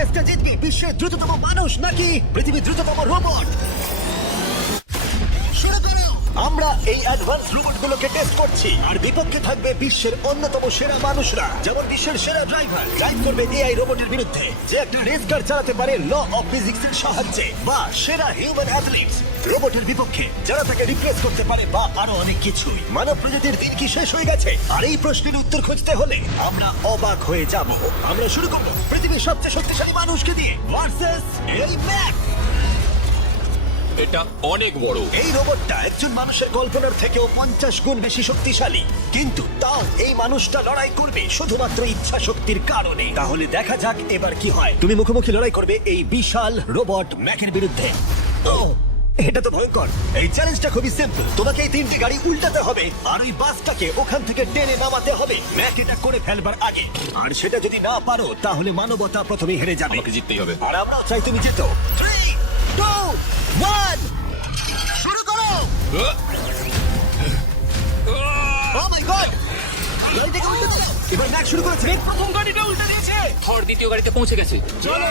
রেসটা জিতবি বিশ্বের দ্রুততম মানুষ নাকি পৃথিবীর দ্রুততম রোবট? শুরু করো। আমরা এই অ্যাডভান্স রোবটগুলোকে টেস্ট করছি আর বিপক্ষে থাকবে বিশ্বের অন্যতম সেরা মানুষরা, যেমন বিশ্বের সেরা ড্রাইভার ড্রাইভ করবে এআই রোবটের বিরুদ্ধে যে একটা রেস কার চালাতে পারে ল অফ ফিজিক্স এর সাহায্যে, বা সেরা হিউম্যান অ্যাথলিটস রোবটের বিপক্ষে যারা তাকে রিপ্লেস করতে পারে, বা আরো অনেক কিছুই। মানব প্রজাতির দিন কি শেষ হয়ে গেছে? আর এই প্রশ্নের উত্তর খুঁজতে হলে আমরা অবাক হয়ে যাব। আমরা শুরু করব পৃথিবীর সবচেয়ে শক্তিশালী মানুষকে দিয়ে ভার্সেস এই ম্যাক। এটা অনেক বড়। এই রোবটটা একজন মানুষের কল্পনার থেকেও 50 গুণ বেশি শক্তিশালী, কিন্তু তাও এই মানুষটা লড়াই করবে শুধুমাত্র ইচ্ছা শক্তির কারণে। তাহলে দেখা যাক এবার কি হয়। তুমি মুখোমুখি লড়াই করবে এই বিশাল রোবট ম্যাকের বিরুদ্ধে। ও, এটা তো ভয়ঙ্কর। এই চ্যালেঞ্জটা খুবই সিম্পল। তোমাকে এই 3টি গাড়ি উল্টাতে হবে আর ওই বাসটাকে ওখান থেকে টেনে নামাতে হবে ম্যাক এটা করে ফেলবার আগে। আর সেটা যদি না পারো তাহলে মানবতা প্রথমে হেরে যাবে। আমাকে জিততেই হবে। আর আমরাও চাই তুমি যেতো। 3, 2, 1 শুরু করো। ও মাই গড, গাড়িটাকে উল্টে দাও। এবার ম্যাক শুরু করেছে। প্রথম গাড়িটা উল্টে দিয়েছে। থর দ্বিতীয় গাড়িতে পৌঁছে গেছে। চলো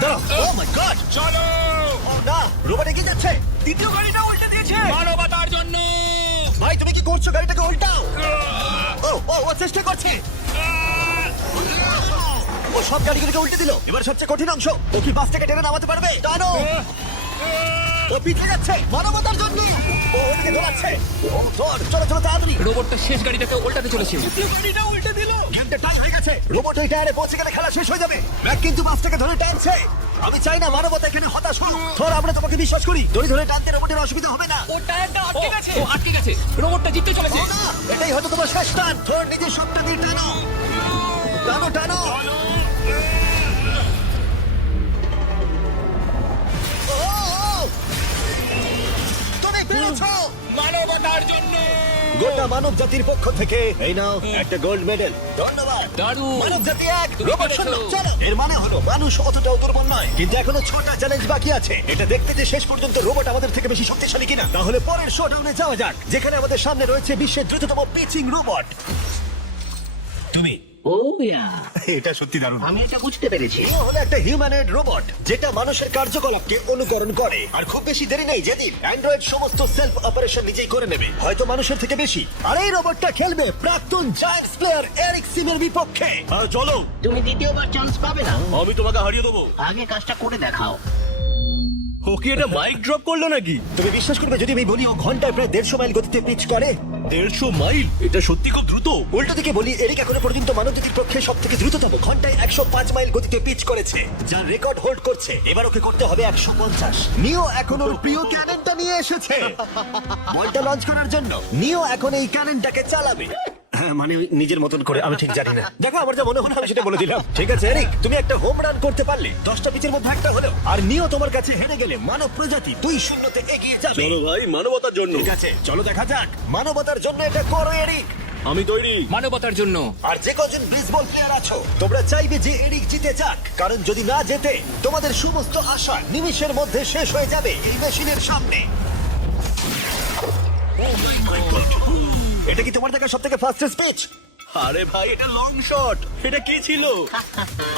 দাঁড়াও। ও মাই গড, চলো। ও না, রোবট এগিয়ে যাচ্ছে। দ্বিতীয় গাড়িটা উল্টে দিয়েছে। মানবতার জন্য। ভাই তুমি কি করছো? গাড়িটাকে উল্টাও। ও ও ও চেষ্টা করছে। ও সব গাড়িগুলোকে উল্টে দিল। এবার সবচেয়ে কঠিন অংশ, ও কি বাসটাকে টেনে নামাতে পারবে? টানো। ও পিছিয়ে যাচ্ছে মানবতার জন্য। ও ওদিকে দৌড়াচ্ছে। ও ধর, চলো চলো তাড়াতাড়ি। রোবটটা শেষ গাড়িটাকে উল্টাতে চলেছে। গাড়িটা উল্টে দিল। গেমটা টাই হয়ে গেছে। রোবট ওই টায়ারে পৌঁছে গেলে খেলা শেষ হয়ে যাবে। ম্যাক কিন্তু বাসটাকে ধরে টানছে। আমি চাই না মানবতা এখানে হতাশ হোক। ধর, আমরা তোমাকে বিশ্বাস করি। দড়ি ধরে টানতে রোবটের অসুবিধা হবে না। ও টায়ারটা আটকে গেছে। ও আটকে গেছে। রোবটটা জিততে চলেছে। ও না, এটাই হয়তো তোমার শেষ টান। ধর, নিজের সবটা দিয়ে টানো। টানো টানো। ও, ও, তুমি পেরেছো। মানবতার জন্য। গোটা মানব জাতির পক্ষ থেকে এই নাও একটা গোল্ড মেডেল। ধন্যবাদ। দারুণ। মানব জাতি এক, তুমি রোবট পেরেছো। শূন্য। চলো। এর মানে হলো মানুষ অতটাও দুর্বল নয়, কিন্তু এখনো 6টা চ্যালেঞ্জ বাকি আছে। এটা দেখতে যে শেষ পর্যন্ত রোবট আমাদের থেকে বেশি শক্তিশালী কিনা। তাহলে পরের শোডাউনে যাওয়া যাক, যেখানে আমাদের সামনে রয়েছে বিশ্বের দ্রুততম পিচিং রোবট। তুমি ও ইয়া, এটা সত্যি দারুণ। আমি এটা বুঝতে পেরেছি। এ হলো একটা হিউম্যানয়েড রোবট যেটা মানুষের কার্যকলাপকে অনুকরণ করে। আর খুব বেশি দেরি নেই, যেদিন অ্যান্ড্রয়েড সমস্ত সেলফ অপারেশন নিজেই করে নেবে, হয়তো মানুষের থেকে বেশি। আর এই রোবটটা খেলবে প্রাক্তন জায়ান্টস প্লেয়ার এরিক সিমের বিপক্ষে। আর চলো, তুমি দ্বিতীয়বার চান্স পাবে না। আমি তোমাকে হারিয়ে দেবো। আগে কাজটা করে দেখাও। ও কি এটা বাইক ড্রপ করলো নাকি? তুমি বিশ্বাস করবে যদি আমি বলি ও ঘন্টায় প্রায় 150 মাইল গতিতে পিচ করে? 150 মাইল? এটা সত্যি খুব দ্রুত। উল্টো দিকে বলি, এরিক এখনো পর্যন্ত মানবজাতির পক্ষে সব থেকে দ্রুততম ঘন্টায় 105 মাইল গতিতে পিচ করেছে, যার রেকর্ড হোল্ড করছে। এবার ওকে করতে হবে 150। নিও এখন ওর প্রিয় ক্যাননটা নিয়ে এসেছে বলটা লঞ্চ করার জন্য। নিও এখন এই ক্যাননটাকে চালাবে। হ্যাঁ, মানে ওই নিজের মতন করে। আমি ঠিক জানি না। দেখো, আমার যা মনে হলো আমি সেটা বলে দিলাম। ঠিক আছে এরিক, তুমি একটা হোম রান করতে পারলে 10টা পিচের মধ্যে একটা হলো। আর নিও তোমার কাছে হেরে গেলে মানব প্রজাতি 2-0 এগিয়ে যাবে। চলো ভাই, মানবতার জন্য। ঠিক আছে, চলো দেখা যাক। মানবতার জন্য এটা করো এরিক। আমি তৈরি। মানবতার জন্য। আর যে কজন বেসবল প্লেয়ার আছো, তোমরা চাইবে যে এরিক জিতে যাক, কারণ যদি না জেতে তোমাদের সমস্ত আশা নিমিষের মধ্যে শেষ হয়ে যাবে এই মেশিনের সামনে। এটা কি তোমার দেখা সব থেকে ফাস্টেস্ট পিচ? আরে ভাই, এটা লং শট। এটা কি ছিল?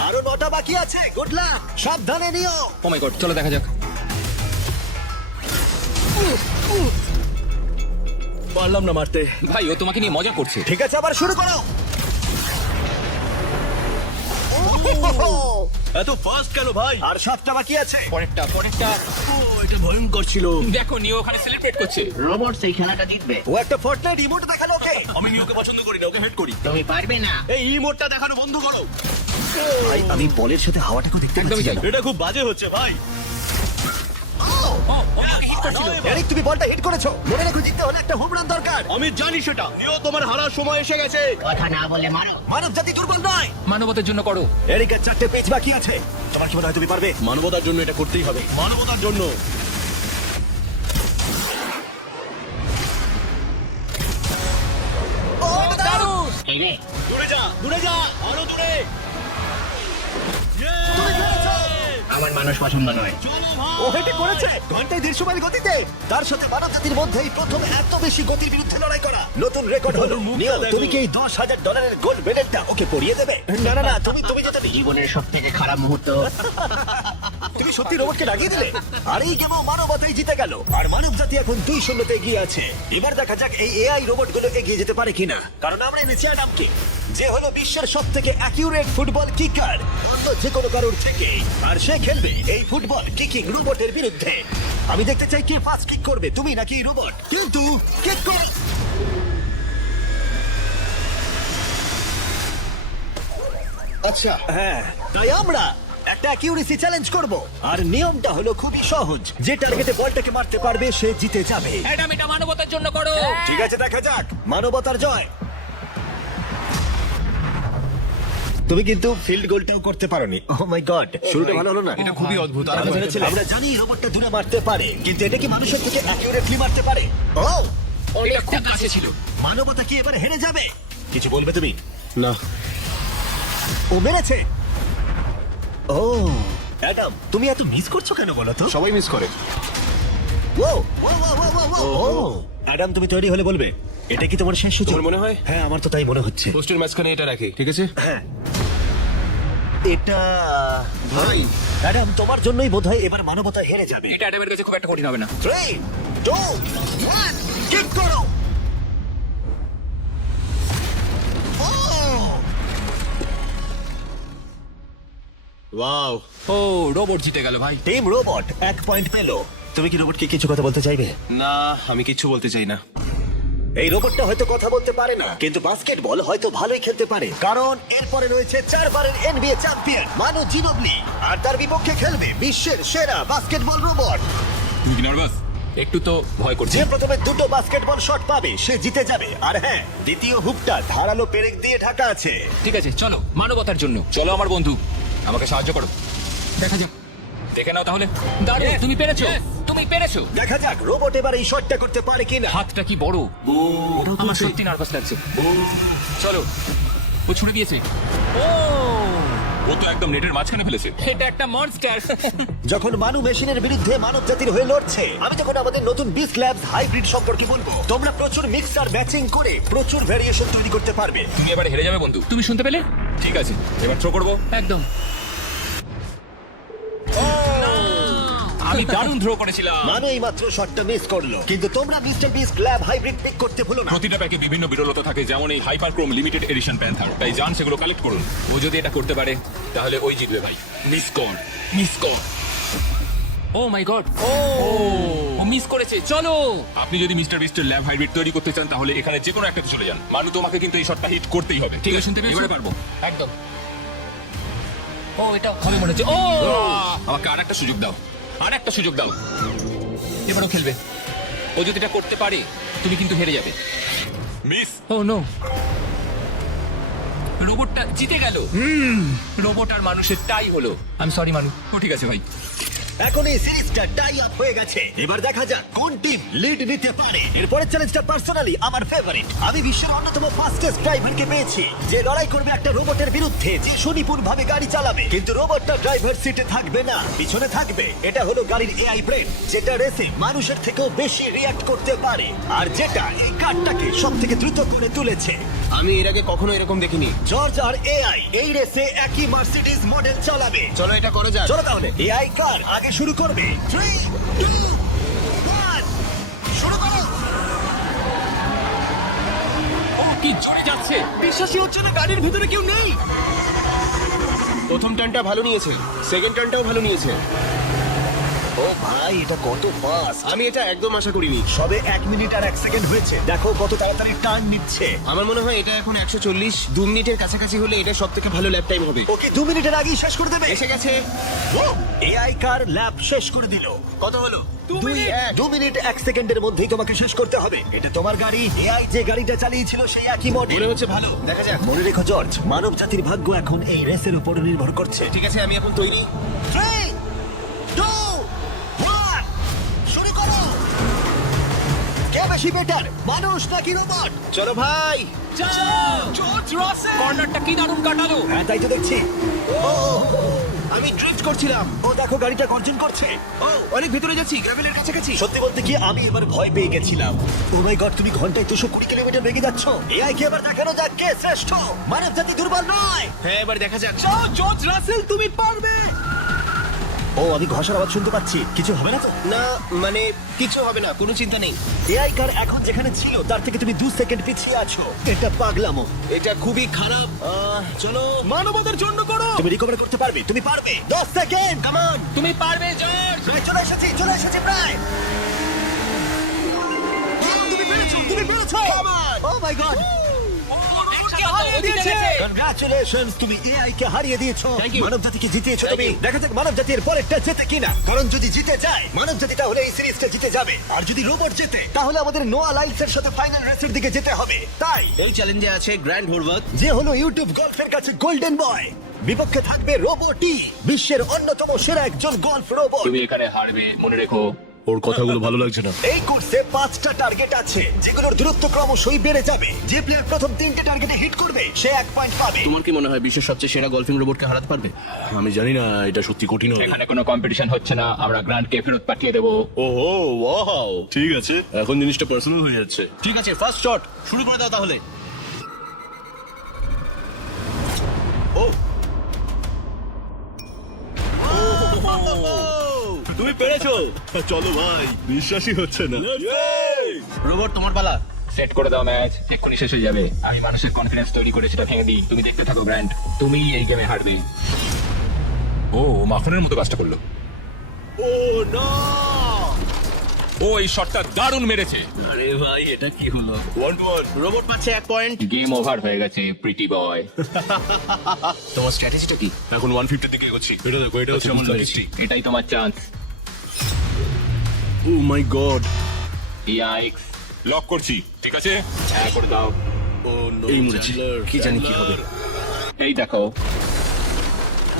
আরো 9টা বাকি আছে। গুড লাক, সাবধানে নিও। ও মাই গড, চলো দেখা যাক। পারলাম না মারতে। ভাই, ও তোমাকে নিয়ে মজা করছে। ঠিক আছে, আবার শুরু করো। এত ফাস্ট কেন ভাই? আর 7টা বাকি আছে। পরেরটা। ও, এটা ভয়ঙ্কর ছিল। দেখো, নিও ওখানে সেলিব্রেট করছে। রোবট সেই খেলাটা জিতবে। ও একটা ফর্টনাইট রিমোট দেখালো ওকে। আমি নিউকে পছন্দ করি না, ওকে হেড করি। তুমি পারবে না। এই ইমোটটা দেখানো বন্ধ করো। ভাই, আমি বলের সাথে হাওয়াটাকে দেখতে একদমই পাচ্ছি। তাই। এটা খুব বাজে হচ্ছে ভাই। এরিক, তুমি বলটা হিট করেছো। মনে রেখো, জিততে হলে একটা হোম রান দরকার। আমি জানি সেটা। নিও, তোমার হারার সময় এসে গেছে। কথা না বলে মারো। মানব জাতি দুর্বল নয়। মানবতার জন্য করো। এরিকের 4টে পেজ বাকি আছে। তোমার কি মনে হয় তুমি পারবে? মানবতার জন্য এটা করতেই হবে। মানবতার জন্য। ও দারুণ! এই রে, দূরে যা, দূরে যা, আরো দূরে। তুমি পেরেছো। আমার মানুষ পছন্দ নয়। ও হেটে করেছে ঘন্টায় 150 মাইল গতিতে। তার সাথে মানব জাতির মধ্যেই প্রথম এত বেশি গতির বিরুদ্ধে লড়াই করা নতুন রেকর্ড হলো। নিও, তুমি কি এই $10,000 গোল্ড মেডেলটা ওকে পরিয়ে দেবে? না না না, তুমি যেটা জীবনের সব থেকে খারাপ মুহূর্ত। তুমি সত্যি রোবটকে লাগিয়ে দিলে। আর এই গেমও মানবতাই জিতে গেল, আর মানব জাতি এখন 2-0 এগিয়ে আছে। এবার দেখা যাক এই এআই রোবট গুলো এগিয়ে যেতে পারে কিনা, কারণ আমরা এনেছি অ্যাডামকে, যে হলো বিশ্বের সব থেকে অ্যাকিউরেট ফুটবল কিকার অন্য যে কোনো কারোর থেকে। আর সে খেলবে এই ফুটবল কিকিং রোবটের বিরুদ্ধে। আমি দেখতে চাই কে ফার্স্ট কিক করবে, তুমি নাকি রোবট। কিন্তু কিক করো। আচ্ছা, হ্যাঁ, তাই আমরা একটা অ্যাকিউরেসি চ্যালেঞ্জ করব। আর নিয়মটা হলো খুবই সহজ, যে টার্গেটে বলটাকে মারতে পারবে সে জিতে যাবে। অ্যাডাম, এটা মানবতার জন্য করো। ঠিক আছে, দেখা যাক মানবতার জয়। তুমি কিন্তু ফিল্ড গোলটাও করতে পারোনি। ও মাই গড, শুরুটা ভালো হলো না। এটা খুবই অদ্ভুত। আমরা জানি রোবটটা দূরে মারতে পারে, কিন্তু এটা কি মানুষের থেকে অ্যাকিউরেটলি মারতে পারে? ও, এটা খুব কাছে ছিল। মানবতা কি এবারে হেরে যাবে? কিছু বলবে তুমি? না, ও মেরেছে। ও অ্যাডাম, তুমি এত মিস করছো কেন বলো তো? সবাই মিস করে। ও ও ও ও ও ও অ্যাডাম, তুমি তৈরি হলে বলবে। এটা কি তোমার শেষ সুযোগ? তোমার মনে হয়? হ্যাঁ, আমার তো তাই মনে হচ্ছে। পোস্টের মাঝখানে এটা রাখি, ঠিক আছে? হ্যাঁ, এটা ভাই অ্যাডাম, তোমার জন্যই বোধহয় এবার মানবতা হেরে যাবে। এটা অ্যাডামের কাছে খুব একটা কঠিন হবে না। 3, 2, 1, কিক করো। ওয়াও, ও, রোবট জিতে গেল ভাই। টিম রোবট 1 পয়েন্ট পেল। তুমি কি রোবটকে কিছু কথা বলতে চাইবে? না, আমি কিচ্ছু বলতে চাই না। এই রোবটটা হয়তো কথা বলতে পারে না, কিন্তু বাস্কেটবল হয়তো ভালোই খেলতে পারে, কারণ এরপরে রয়েছে 4 বারের NBA চ্যাম্পিয়ন মানু জিনোবলি, আর তার বিপক্ষে খেলবে বিশ্বের সেরা বাস্কেটবল রোবট। তুমি কি নার্ভাস? একটু তো ভয় করছে। যে প্রথমে 2টো বাস্কেটবল শট পাবে সে জিতে যাবে। আর হ্যাঁ, দ্বিতীয় হুপটা ধারালো পেরেক দিয়ে ঢাকা আছে। ঠিক আছে, চলো মানবতার জন্য। চলো আমার বন্ধু, আমাকে সাহায্য করো। দেখা যাক, দেখে নাও তাহলে। দাঁড়াও, তুমি পেরেছো, তুমি পেরেছো। দেখা যাক রোবট এবার এই শটটা করতে পারে কিনা। হাতটা কি বড়! আমার সত্যি নার্ভাস লাগছে। চলো, ও ছুড়ে দিয়েছে। ও তো একদম নেটের মাঝখানে ফেলেছে। এটা একটা মনস্টার। যখন মানু মেশিনের বিরুদ্ধে মানব জাতির হয়ে লড়ছে, আমি যখন আমাদের নতুন বিস ল্যাবস হাইব্রিড সম্পর্কে বলবো। তোমরা প্রচুর মিক্সার ম্যাচিং করে প্রচুর ভেরিয়েশন তৈরি করতে পারবে। তুমি এবার হেরে যাবে বন্ধু। তুমি শুনতে পেলে? ঠিক আছে, এবার থ্রো করবো। একদম। আমি দারুণ থ্রো করেছিলাম। মানু এই মাত্র শটটা মিস করলো, কিন্তু তোমরা Mister Beast lab hybrid pick করতে ভুলো না। প্রতিটা প্যাকে বিভিন্ন বিরলতা থাকে, যেমন এই হাইপারক্রোম লিমিটেড এডিশন প্যান্থার। তাই যান সেগুলো কালেক্ট করুন। ও যদি এটা করতে পারে তাহলে ওই জিতবে ভাই। মিস কর, মিস কর। ও মাই গড, ও মিস করেছে। চলো, আপনি যদি মিস্টার বিস্টের ল্যাব হাইব্রিড তৈরি করতে চান তাহলে এখানে যে কোনো একটাতে চলে যান। মানু, তোমাকে কিন্তু এই শটটা হিট করতেই হবে। ঠিক আছে, শুনতে পেয়েছো? এবারে পারবো একদম। ও, এটা হবে মনে হচ্ছে। ও, আমাকে আর একটা সুযোগ দাও, আর একটা সুযোগ দাও। এবারও খেলবে। ও যদি এটা করতে পারে তুমি কিন্তু হেরে যাবে। মিস। ও নো, রোবটটা জিতে গেল। রোবট আর মানুষের টাই হলো। আমি সরি মানু। ও ঠিক আছে ভাই। এখন এই সিরিজটা টাই আপ হয়ে গেছে। এবার দেখা যাক কোন টিম লিড নিতে পারে। এরপরের চ্যালেঞ্জটা পার্সোনালি আমার ফেভারিট। আমি বিশ্বের অন্যতম ফাস্টেস্ট ড্রাইভারকে পেয়েছি, যে লড়াই করবে একটা রোবটের বিরুদ্ধে যে সুনিপুণ ভাবে গাড়ি চালাবে। কিন্তু রোবটটা ড্রাইভার সিটে থাকবে না, পিছনে থাকবে। এটা হলো গাড়ির এআই ব্রেন, যেটা রেসে মানুষের থেকেও বেশি রিঅ্যাক্ট করতে পারে, আর যেটা এই কারটাকে সব থেকে দ্রুত করে তুলেছে। আমি এর আগে কখনো এরকম দেখিনি। জর্জ আর এআই এই রেসে একই মার্সিডিজ মডেল চালাবে। চলো এটা করে যাক। চলো তাহলে, এআই কার আগে শুরু করবে। 3, 2, 1, শুরু করো। ও কি জোরে যাচ্ছে! বিশ্বাসই হচ্ছে না গাড়ির ভিতরে কেউ নেই। প্রথম টার্নটা ভালো নিয়েছে, সেকেন্ড টার্নটাও ভালো নিয়েছে। ও ভাই, এটা কত ফাস্ট! আমি এটা একদম আশা করিনি। সবে 1 মিনিট আর 1 সেকেন্ড হয়েছে। দেখো কত তাড়াতাড়ি টার্ন নিচ্ছে। আমার মনে হয় এটা এখন 140। 2 মিনিটের কাছাকাছি হলে এটা সব থেকে ভালো ল্যাপ টাইম হবে। ওকে 2 মিনিটের আগেই শেষ করে দেবে। এসে গেছে। এআই কার ল্যাব শেষ করে দিল। কত হলো? 2 মিনিট 1 সেকেন্ডের মধ্যেই তোমাকে শেষ করতে হবে। এটা তোমার গাড়ি। এআই যে গাড়িটা চালিয়েছিল সেই একই মডেল। মনে হচ্ছে ভালো। দেখা যাক। মনে রেখো জর্জ, মানব জাতির ভাগ্য এখন এই রেসের উপর নির্ভর করছে। ঠিক আছে, আমি এখন তৈরি। 3, 2, 1, শুরু করো। কে বেশি বেটার, মানুষ নাকি রোবট? চলো ভাই। জর্জ রাসেল কর্নারটা কি দারুণ কাটালো। হ্যাঁ, তাই তো দেখছি। ও, আমি ড্রিফট করছিলাম। ও দেখো গাড়িটা গর্জন করছে। ও অনেক ভিতরে যাচ্ছি, গ্রাভেলের কাছাকাছি। সত্যি বলতে কি আমি এবার ভয় পেয়ে গেছিলাম। ও মাই গড, তুমি ঘন্টায় 220 কিলোমিটার বেগে যাচ্ছ। এআই কে এবার দেখানো যাক কে শ্রেষ্ঠ। মানব জাতি দুর্বল নয়। হ্যাঁ এবার দেখা যাক। জর্জ রাসেল, তুমি পারবে। ও আমি ঘষার আওয়াজ শুনতে পাচ্ছি, কিছু হবে না তো? না মানে কিছু হবে না, কোনো চিন্তা নেই। এআই কার এখন যেখানে ছিল তার থেকে তুমি 2 সেকেন্ড পিছিয়ে আছো। এটা পাগলামো। এটা খুবই খারাপ। চলো মানবতার জন্য করো। তুমি রিকভার করতে পারবে, তুমি পারবে। 10 সেকেন্ড, কাম অন। তুমি পারবে জর্জ। প্রায় চলে এসেছি প্রায়। তুমি পেরেছো, তুমি পেরেছো। ও মাই গড, কংগ্রাচুলেশনস, তুমি এআই কে হারিয়ে দিয়েছো। Thank you. মানব জাতিকে জিতিয়েছো Thank তুমি। you. দেখা যাক মানব জাতির পরেরটা জেতে কিনা। কারণ যদি জিতে যায় মানব জাতি তাহলে এই সিরিজটা জিতে যাবে, আর যদি রোবট জেতে তাহলে আমাদের নোয়া লাইলসের সাথে ফাইনাল রেসের দিকে যেতে হবে। তাই এই চ্যালেঞ্জে আছে গ্র্যান্ড হোরভাত। যে হলো ইউটিউব গল্ফের কাছে গোল্ডেন বয়, বিপক্ষে থাকবে রোবটই, বিশ্বের অন্যতম সেরা একজন গল্ফ রোবট। তুমি এখানে হারবে মনে রেখো। ওর কথাগুলো ভালো লাগছে না। এই কোর্সে 5টা টার্গেট আছে যেগুলোর দূরত্ব ক্রমশই বেড়ে যাবে। যে প্লেয়ার প্রথম 3টে টার্গেটে হিট করবে সে 1 পয়েন্ট পাবে। তোমার কি মনে হয় বিশ্বের সবচেয়ে সেরা গলফিং রোবটকে হারাতে পারবে? আমি জানি না, এটা সত্যি কঠিন হবে। এখানে কোনো কম্পিটিশন হচ্ছে না, আমরা গ্র্যান্ডকে ফেরত পাঠিয়ে দেবো। ওহো ওয়াও, ঠিক আছে, এখন জিনিসটা পার্সোনাল হয়ে যাচ্ছে। ঠিক আছে, ফার্স্ট শট শুরু করে দাও তাহলে। ও তুমি পেরেছো। চলো ভাই, বিশ্বাসই হচ্ছে না। রোবট তোমার পালা। সেট করে দাও ম্যাচ, এক্ষুনি শেষ হয়ে যাবে। আমি মানুষের কনফিডেন্স তৈরি করে সেটা ভেঙে দিই। তুমি দেখতে থাকো গ্র্যান্ড, তুমি এই গেমে হারবে। ও মাখনের মতো কাজটা করলো। ও না, ও এই শটটা দারুণ মেরেছে। আরে ভাই এটা কি হলো? 1-1। রোবট পাচ্ছে 1 পয়েন্ট। গেম ওভার হয়ে গেছে প্রিটি বয়। তোমার স্ট্র্যাটেজিটা কি? এখন 150 দিকে এগোচ্ছি। এটা দেখো, এটা হচ্ছে আমার লাইফস্টি। এটাই তোমার chance. O my god, yikes, lock করছি। ঠিক আছে, হ্যাঁ করে দাও। ও নো, এই মরেছি। কি জানি কি হবে। এই দেখো,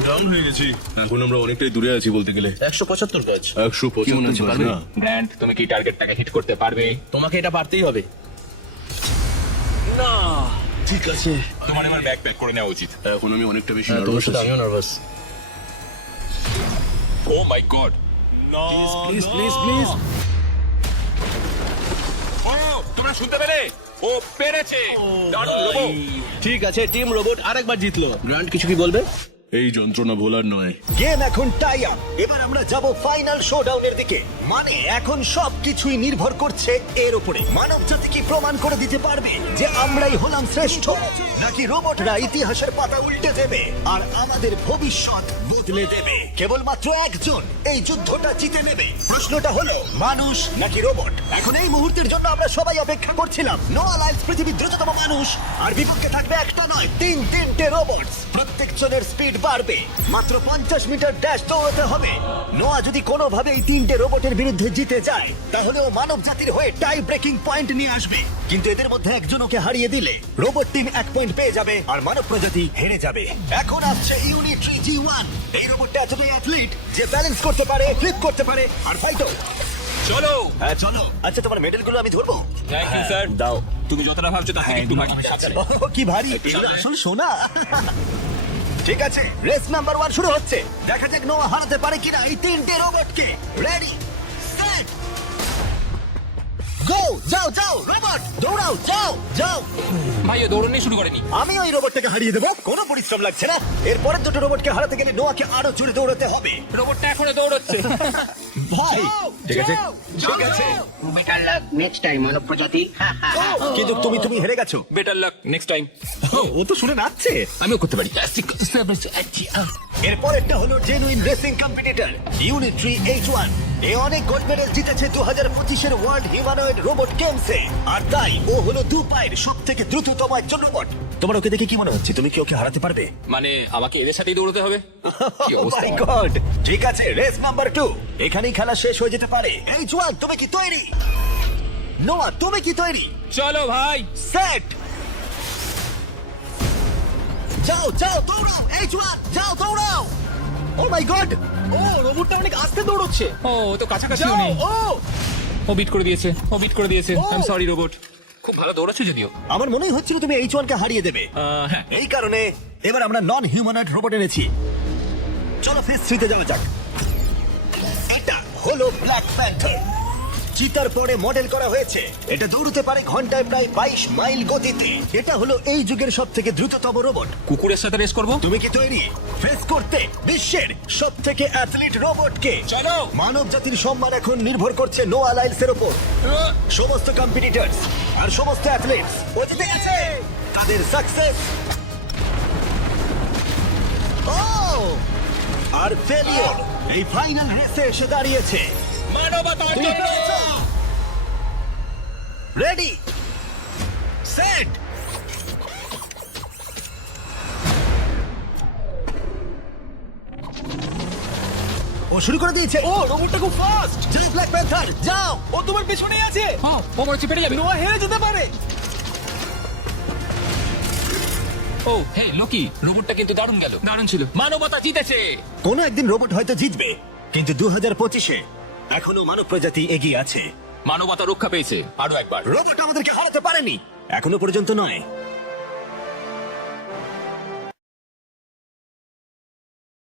ডাউন হয়ে গেছি। এখন আমরা অনেকটাই দূরে আছি বলতে গেলে। 175 কাজ। 175 কি মনে হচ্ছে, পারবে? না। গ্র্যান্ড তুমি কি টার্গেটটাকে হিট করতে পারবে? তোমাকে এটা পারতেই হবে। না, ঠিক আছে। তোমার এবার ব্যাক প্যাক করে নেওয়া উচিত। এখন আমি অনেকটা বেশি তোমার নার্ভাস সাথে আছি। আমিও nervous. Oh my god, please please please. ও তোমরা শুনতে পেলে? ও পেরেছে। দারুণ লোবো। ঠিক আছে, টিম রোবট আরেকবার জিতলো। গ্র্যান্ড কিছু কি বলবে? এই যন্ত্রণা ভোলার নয়। গেম এখন টাই আপ। এবার আমরা যাব ফাইনাল শোডাউনের দিকে। মানে এখন সবকিছুই নির্ভর করছে এর উপরে। মানব জাতি কি প্রমাণ করে দিতে পারবে যে আমরাই হলাম শ্রেষ্ঠ, নাকি রোবটরা ইতিহাসের পাতা উল্টে দেবে আর আমাদের ভবিষ্যৎ বদলে দেবে? কেবলমাত্র একজন এই যুদ্ধটা জিতে নেবে। প্রশ্নটা হলো মানুষ নাকি রোবট। এখন এই মুহূর্তের জন্য আমরা সবাই অপেক্ষা করছিলাম। নোয়া লাইলস পৃথিবীর দ্রুততম মানুষ, আর বিপক্ষে থাকবে একটা নয় 3টে রোবট। প্রত্যেক জনের স্পিড বাড়বে। মাত্র 50 মিটার ড্যাশ দৌড়াতে হবে। নোয়া যদি কোনোভাবে এই 3টে রোবটের বিরুদ্ধে জিতে যায় তাহলে ও মানব জাতির হয়ে টাই ব্রেকিং পয়েন্ট নিয়ে আসবে। কিন্তু এদের মধ্যে একজন ওকে হারিয়ে দিলে রোবট টিম 1 পয়েন্ট পেয়ে যাবে আর মানব প্রজাতি হেরে যাবে। এখন আসছে ইউনিট্রি G1। এই রোবটটা এতটাই অ্যাথলিট যে ব্যালেন্স করতে পারে, ফ্লিপ করতে পারে আর ফাইটও। চলো। হ্যাঁ চলো। আচ্ছা তোমার মেডেলগুলো আমি ধরবো? Thank you sir. দাও। তুমি যতটা ভাবছো তার থেকে একটু ভারী। ও, কি ভারী, এগুলো আসল সোনা। ঠিক আছে, রেস নাম্বার 1 শুরু হচ্ছে। দেখা যাক নোয়া হারাতে পারে কিনা এই 3টে রোবটকে। রেডি, সেট, গো। যাও যাও রোবট, দৌড়াও, যাও যাও। ভাই ও দৌড়নি শুরু করেনি। আমি ওই রোবটটাকে হারিয়ে দেবো, কোনো পরিশ্রম লাগছে না। এরপরের দুটো রোবটকে হারাতে গেলে নোয়াকে আরো জোরে দৌড়াতে হবে। রোবটটা এখনো দৌড়চ্ছে। ভাই ঠিক আছে, ঠিক আছে, বেটার লাক নেক্সট টাইম মানব প্রজাতি। কিন্তু তুমি হেরে গেছো। Better luck next time. ও তো শুনে নাচছে। আমিও করতে পারি। এরপরেরটা হলো genuine racing competitor Unitree H1। এ অনেক গোল্ড মেডেল জিতেছে 2025-এর ওয়ার্ল্ড হিউম্যানয়েড রোবট গেমসে, আর তাই ও হলো 2 পায়ের সবথেকে দ্রুততম একজন রোবট। তোমার ওকে দেখে কি মনে হচ্ছে? তুমি কি ওকে হারাতে পারবে? মানে আমাকে এদের সাথেই দৌড়তে হবে? কি অবস্থা। মাই গড। ঠিক আছে, রেস নাম্বার 2। এখানেই খেলা শেষ হয়ে যেতে পারে। H1 তুমি কি তৈরি? নোয়া তুমি কি তৈরি? চলো ভাই। সেট, যাও যাও দৌড়াও। H1 যাও দৌড়াও। ও মাই গড, ও রোবটটা অনেক আস্তে দৌড়চ্ছে। ও তো কাছাকাছিও নেই। ও বিট করে দিয়েছে, ও বিট করে দিয়েছে। I am sorry robot. খুব ভালো দৌড়াচ্ছ যদিও। আমার মনেই হচ্ছিল তুমি H1 কে হারিয়ে দেবে। হ্যাঁ। এই কারণে এবার আমরা নন হিউম্যানয়েড রোবট এনেছি। চলো ফেস 3 তে যাওয়া যাক। এটা হলো ব্ল্যাক প্যান্থার। চিতার পরে মডেল করা হয়েছে। এটা দৌড়তে পারে ঘন্টায় প্রায় 22 মাইল গতিতে। এটা হলো এই যুগের সবথেকে দ্রুততম রোবট। কুকুরের সাথে রেস করব। তুমি কি তৈরি ফেস করতে বিশ্বের সবথেকে অ্যাথলিট রোবটকে? চলো। মানব জাতির সম্মান এখন নির্ভর করছে নোয়া লাইলসের উপর। সমস্ত কম্পিটিটরস আর সমস্ত অ্যাথলিটস ও জিতে গেছে। তাদের সাকসেস আর ফেলিওর এই ফাইনাল রেসে এসে দাঁড়িয়েছে। মানবতার জন্য। Ready set. ও শুরু করে দিয়েছে। ও রোবটটা খুব ফাস্ট। জয় ব্ল্যাক প্যান্থার, যাও। ও তোমার পেছনেই আছে। ও মনে হচ্ছে পেরে যাবে। নোয়া হেরে যেতে পারে। ও হে লোকি, রোবটটা কিন্তু দারুণ গেল। দারুণ ছিল। মানবতা জিতেছে। কোনো একদিন রোবট হয়তো জিতবে, কিন্তু 2025-এ এখনো মানব প্রজাতি এগিয়ে আছে। মানবতা রক্ষা পেয়েছে আরো একবার। রোবট আমাদেরকে হারাতে পারেনি এখনো পর্যন্ত নয়।